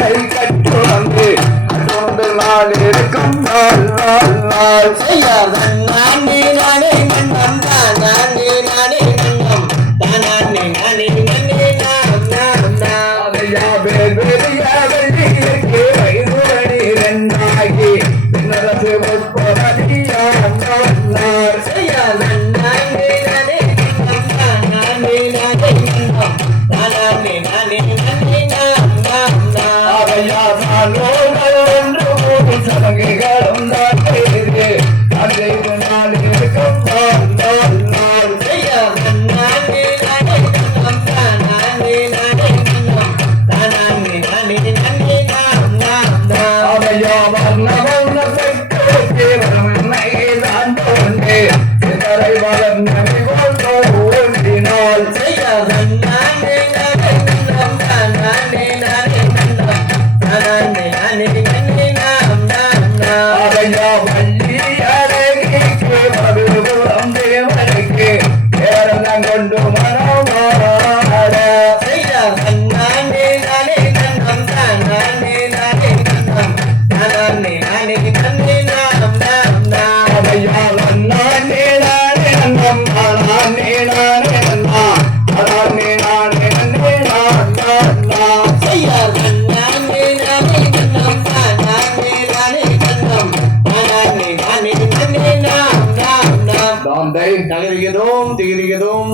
வீணை கற்று வந்து அன்று நாள் இருக்கும் நாள் நாள் நாள் செய்யாதன் நானே நானே நன்னம் தானே நானே நன்னம் தானே நானே நன்னே நாம் அதையா பெரியாருக்கு வைகுரணி ரெண்டாகி பின்னரசு முற்பொருளியா நாள் செய்யாதன் நானே நானே நன்னம் தானே நானே நன்னம் தானே நானே நன்னே நாம் அதையா சாலோகள் ஒன்று மூடி சலகைகளும் தான் செய்து அதை நாள் இருக்கும் நாள் நாள் நாள் செய்யாதன் நானே நானே நன்னம் தானே நானே நன்னம் தானே நானே நன்னே நாம் அதையா வர்ண வர்ண சக்தி வரமன்னை தான் தோன்றே சிதறை வளர்ந்தனை கொண்டோ ஓடினால் செய்யாதன் நானே நானே நன்னம் தானே நானே நன்னம் தானே நானே நன்னே நாம் அதையா வள்ளி அழகிக்கு மறுபுறம் தேவனுக்கு ஏறலாம் கொண்டு மனமாட செய்யாதன் நானே நானே நன்னம் தானே நானே நன்னம் தானே நானே நன்னே நாம் அதையா நானே நானே நன்னம் நானே நானே நன்னா நானே நானே நன்னே நான் செய்யாதன் நானே நானே நன்னம் தானே நானே நன்னம் தானே நானே நன்னே நாம் தாம் தை தகரிகதோம் திகிரிகதோம்